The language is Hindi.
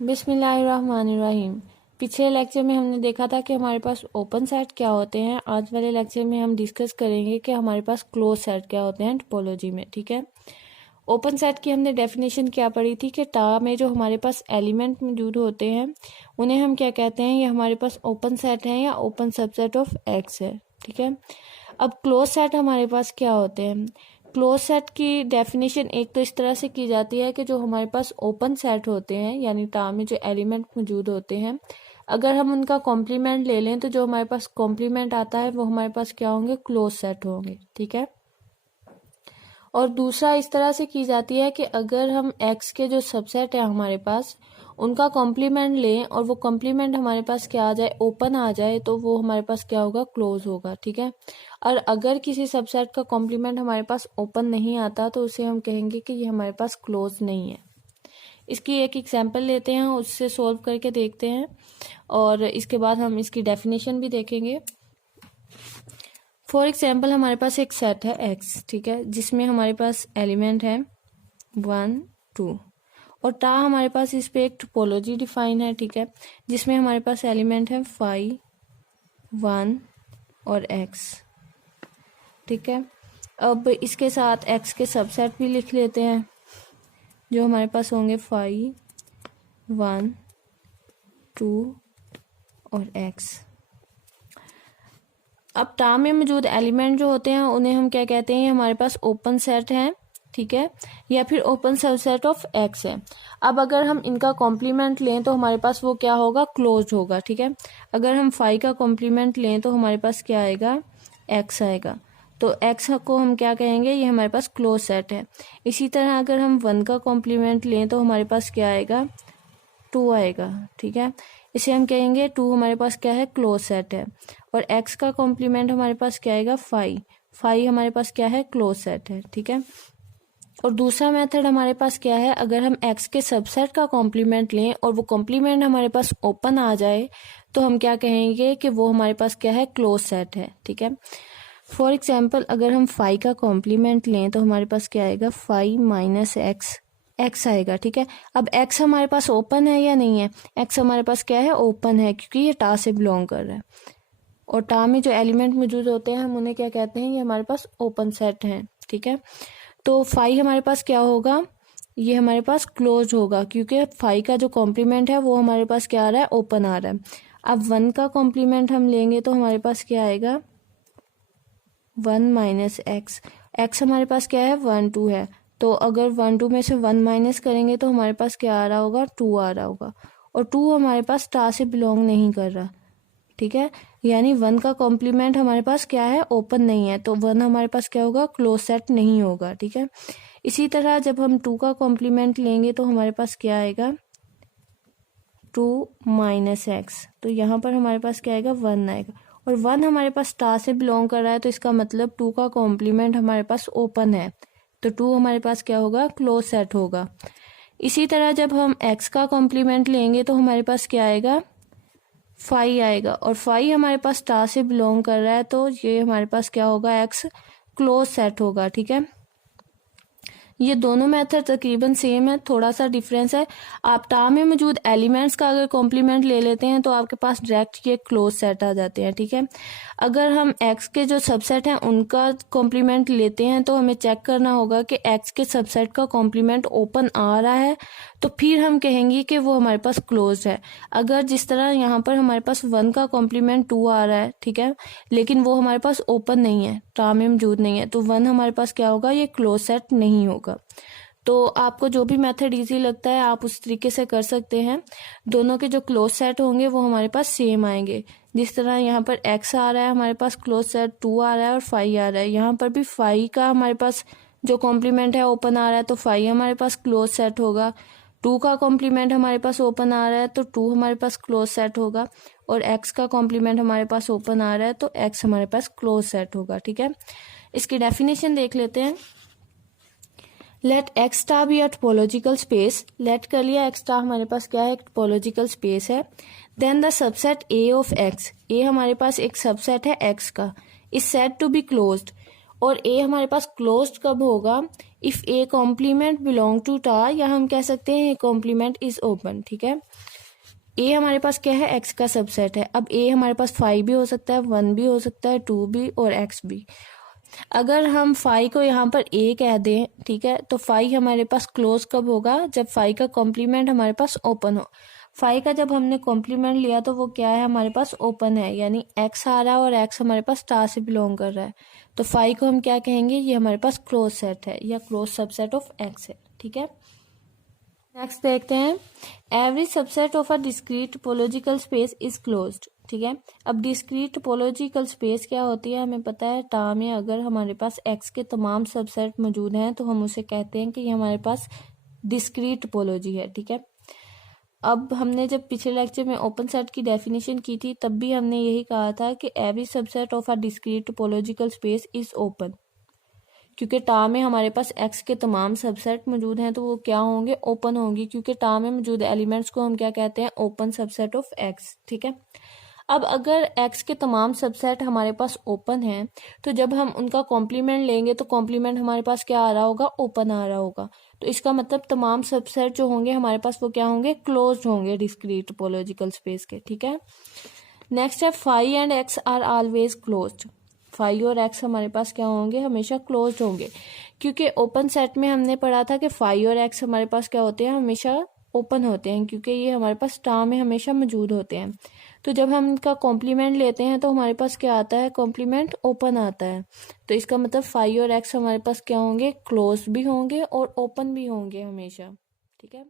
बिस्मिल्लाहिर्रहमानिर्रहीम। पिछले लेक्चर में हमने देखा था कि हमारे पास ओपन सेट क्या होते हैं। आज वाले लेक्चर में हम डिस्कस करेंगे कि हमारे पास क्लोज सेट क्या होते हैं टोपोलॉजी में। ठीक है, ओपन सेट की हमने डेफिनेशन क्या पढ़ी थी कि टा में जो हमारे पास एलिमेंट मौजूद होते हैं उन्हें हम क्या कहते हैं, ये हमारे पास ओपन सेट है या ओपन सबसेट ऑफ एक्स है। ठीक है, अब क्लोज सेट हमारे पास क्या होते हैं। क्लोज सेट की डेफिनेशन एक तो इस तरह से की जाती है कि जो हमारे पास ओपन सेट होते हैं यानी टा में जो एलिमेंट मौजूद होते हैं, अगर हम उनका कॉम्प्लीमेंट ले लें तो जो हमारे पास कॉम्प्लीमेंट आता है वो हमारे पास क्या होंगे, क्लोज सेट होंगे। ठीक है, और दूसरा इस तरह से की जाती है कि अगर हम एक्स के जो सबसेट है हमारे पास उनका कॉम्प्लीमेंट लें और वो कॉम्प्लीमेंट हमारे पास क्या आ जाए, ओपन आ जाए, तो वो हमारे पास क्या होगा, क्लोज होगा। ठीक है, और अगर किसी सबसेट का कॉम्प्लीमेंट हमारे पास ओपन नहीं आता तो उसे हम कहेंगे कि ये हमारे पास क्लोज नहीं है। इसकी एक एग्जांपल लेते हैं, उससे सोल्व करके देखते हैं और इसके बाद हम इसकी डेफिनेशन भी देखेंगे। फॉर एग्जाम्पल हमारे पास एक सेट है एक्स, ठीक है, जिसमें हमारे पास एलिमेंट है 1 2 और टा हमारे पास इस पे एक टोपोलॉजी डिफाइन है। ठीक है, जिसमें हमारे पास एलिमेंट है 5 1 और x। ठीक है, अब इसके साथ x के सबसेट भी लिख लेते हैं जो हमारे पास होंगे 5 1 2 और x। अब टा में मौजूद एलिमेंट जो होते हैं उन्हें हम क्या कहते हैं, हमारे पास ओपन सेट है। ठीक है, या फिर ओपन सबसेट ऑफ एक्स है। अब अगर हम इनका कॉम्प्लीमेंट लें तो हमारे पास वो क्या होगा, क्लोज होगा। ठीक है, अगर हम 5 का कॉम्प्लीमेंट लें तो हमारे पास क्या आएगा, एक्स आएगा, तो एक्स को हम क्या कहेंगे, ये हमारे पास क्लोज सेट है। इसी तरह अगर हम 1 का कॉम्प्लीमेंट लें तो हमारे पास क्या आएगा, 2 आएगा। ठीक है, इसे हम कहेंगे 2 हमारे पास क्या है, क्लोज सेट है। और x का कॉम्प्लीमेंट हमारे पास क्या आएगा, 5 हमारे पास क्या है, क्लोज सेट है। ठीक है, और दूसरा मेथड हमारे पास क्या है, अगर हम x के सबसेट का कॉम्प्लीमेंट लें और वो कॉम्प्लीमेंट हमारे पास ओपन आ जाए तो हम क्या कहेंगे कि वो हमारे पास क्या है, क्लोज सेट है। ठीक है, फॉर एग्जाम्पल अगर हम 5 का कॉम्प्लीमेंट लें तो हमारे पास क्या आएगा, 5 माइनस एक्स आएगा। ठीक है, अब x हमारे पास ओपन है या नहीं है, x हमारे पास क्या है, ओपन है, क्योंकि ये टा से बिलोंग कर रहा है। और टा में जो एलिमेंट मौजूद होते हैं हम उन्हें क्या कहते हैं, ये हमारे पास ओपन सेट हैं। ठीक है, तो 5 हमारे पास क्या होगा, ये हमारे पास क्लोज होगा, क्योंकि 5 का जो कॉम्प्लीमेंट है वो हमारे पास क्या आ रहा है, ओपन आ रहा है। अब 1 का कॉम्प्लीमेंट हम लेंगे तो हमारे पास क्या आएगा, 1 माइनस एक्स हमारे पास क्या है, 1 2 है, तो अगर 1 2 में से 1 माइनस करेंगे तो हमारे पास क्या आ रहा होगा, 2 आ रहा होगा। और 2 हमारे पास टा से बिलोंग नहीं कर रहा। ठीक है, यानी 1 का कॉम्प्लीमेंट हमारे पास क्या है, ओपन नहीं है, तो 1 हमारे पास क्या होगा, क्लोज सेट नहीं होगा। ठीक है, इसी तरह जब हम 2 का कॉम्प्लीमेंट लेंगे तो हमारे पास क्या आएगा, 2 माइनस एक्स, तो यहाँ पर हमारे पास क्या आएगा, 1 आएगा। और 1 हमारे पास टा से बिलोंग कर रहा है तो इसका मतलब 2 का कॉम्प्लीमेंट हमारे पास ओपन है, तो 2 हमारे पास क्या होगा, क्लोज सेट होगा। इसी तरह जब हम x का कॉम्प्लीमेंट लेंगे तो हमारे पास क्या आएगा, 5 आएगा, और 5 हमारे पास टा से बिलोंग कर रहा है तो ये हमारे पास क्या होगा, x क्लोज सेट होगा। ठीक है, ये दोनों मेथड तकरीबन सेम है, थोड़ा सा डिफरेंस है। आप टा में मौजूद एलिमेंट्स का अगर कॉम्प्लीमेंट ले लेते हैं तो आपके पास डायरेक्ट ये क्लोज सेट आ जाते हैं। ठीक है, अगर हम x के जो सबसेट हैं उनका कॉम्प्लीमेंट लेते हैं तो हमें चेक करना होगा कि x के सबसेट का कॉम्प्लीमेंट ओपन आ रहा है तो फिर हम कहेंगे कि वो हमारे पास क्लोज है। अगर जिस तरह यहाँ पर हमारे पास 1 का कॉम्प्लीमेंट 2 आ रहा है, ठीक है, लेकिन वो हमारे पास ओपन नहीं है, टा में मौजूद नहीं है, तो 1 हमारे पास क्या होगा, ये क्लोज सेट नहीं होगा। तो आपको जो भी मेथड इजी लगता है आप उस तरीके से कर सकते हैं। दोनों के जो क्लोज सेट होंगे वो हमारे पास सेम आएंगे। जिस तरह यहाँ पर x आ रहा है हमारे पास क्लोज सेट 2 आ रहा है और 5 आ रहा है, यहाँ पर भी 5 का हमारे पास जो कॉम्प्लीमेंट है ओपन आ रहा है तो 5 हमारे पास क्लोज सेट होगा। 2 का कॉम्प्लीमेंट हमारे पास ओपन आ रहा है तो 2 हमारे पास क्लोज सेट होगा, और x का कॉम्प्लीमेंट हमारे पास ओपन आ रहा है तो x हमारे पास क्लोज सेट होगा। ठीक है, इसकी डेफिनेशन देख लेते हैं। Let X star be a topological space, let कर लिया एक्स स्टार हमारे पास क्या है, एक टोपोलॉजिकल स्पेस है। Then the subset A of X, A हमारे पास एक सबसेट है एक्स का, is said to be closed, और ए हमारे पास क्लोज्ड कब होगा, if A complement belong to टा, या हम कह सकते हैं ए कॉम्प्लीमेंट इज ओपन। ठीक है, ए हमारे पास क्या है, एक्स का सबसेट है। अब ए हमारे पास 5 भी हो सकता है, 1 भी हो सकता है, 2 भी और एक्स भी। अगर हम 5 को यहाँ पर ए कह दें, ठीक है, तो 5 हमारे पास क्लोज कब होगा, जब 5 का कॉम्प्लीमेंट हमारे पास ओपन हो। 5 का जब हमने कॉम्प्लीमेंट लिया तो वो क्या है, हमारे पास ओपन है, यानी एक्स आ रहा है और एक्स हमारे पास स्टार से बिलोंग कर रहा है, तो 5 को हम क्या कहेंगे, ये हमारे पास क्लोज सेट है या क्लोज सबसेट ऑफ एक्स है। ठीक है, नेक्स्ट देखते हैं, every subset of a discrete topological space is closed. ठीक है, अब डिस्क्रीट टोपोलॉजिकल स्पेस क्या होती है, हमें पता है, टा में अगर हमारे पास एक्स के तमाम सबसेट मौजूद हैं तो हम उसे कहते हैं कि ये हमारे पास डिस्क्रीट टोपोलॉजी है। ठीक है, अब हमने जब पिछले लेक्चर में ओपन सेट की डेफिनेशन की थी तब भी हमने यही कहा था कि every subset of a discrete topological space is open, क्योंकि टा में हमारे पास एक्स के तमाम सबसेट मौजूद हैं तो वो क्या होंगे, ओपन होंगी, क्योंकि टा में मौजूद एलिमेंट्स को हम क्या कहते हैं, ओपन सबसेट ऑफ एक्स। ठीक है, अब अगर एक्स के तमाम सबसेट हमारे पास ओपन हैं तो जब हम उनका कॉम्प्लीमेंट लेंगे तो कॉम्प्लीमेंट हमारे पास क्या आ रहा होगा, ओपन आ रहा होगा। तो इसका मतलब तमाम सबसेट जो होंगे हमारे पास वो क्या होंगे, क्लोज्ड होंगे डिस्क्रीट टोपोलॉजिकल स्पेस के। ठीक है, नेक्स्ट है phi and X are always closed. Phi और एक्स हमारे पास क्या होंगे, हमेशा क्लोज्ड होंगे, क्योंकि ओपन सेट में हमने पढ़ा था कि फाई और एक्स हमारे पास क्या होते हैं, हमेशा ओपन होते हैं, क्योंकि ये हमारे पास टा में हमेशा मौजूद होते हैं। तो जब हम इनका कॉम्प्लीमेंट लेते हैं तो हमारे पास क्या आता है, कॉम्प्लीमेंट ओपन आता है। तो इसका मतलब फाई और एक्स हमारे पास क्या होंगे, क्लोज भी होंगे और ओपन भी होंगे हमेशा। ठीक है।